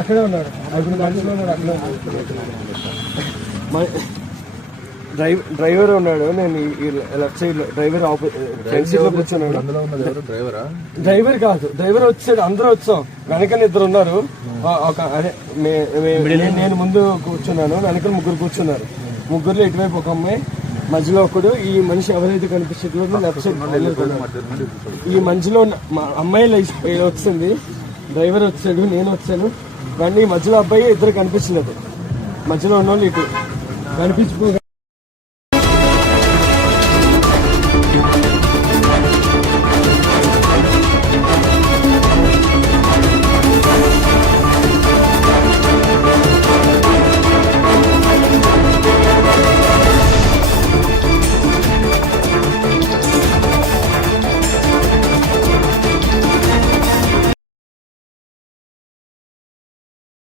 అక్కడే ఉన్నాడు. డ్రైవర్ ఉన్నాడు. నేను లెఫ్ట్ సైడ్ లో డ్రైవర్ ఫ్రంట్ సీట్ లో కూర్చున్నాడు. డ్రైవర్ కాదు, డ్రైవర్ వచ్చాడు. అందరూ వచ్చాం. వెనకాల ఇద్దరు ఉన్నారు. అదే నేను ముందు కూర్చున్నాను, వెనకాల ముగ్గురు కూర్చున్నారు. ముగ్గురులో ఇటువైపు ఒక అమ్మాయి, మధ్యలో ఒకడు. ఈ మనిషి ఎవరైతే కనిపించట్లేదు లెఫ్ట్ సైడ్ ఈ మధ్యలో అమ్మాయి వచ్చింది. డ్రైవర్ వచ్చాడు, నేను వచ్చాను. కానీ మధ్యలో అబ్బాయి ఇద్దరు కనిపించలేదు. మధ్యలో ఉన్న వాళ్ళు ఇటు కనిపించుకో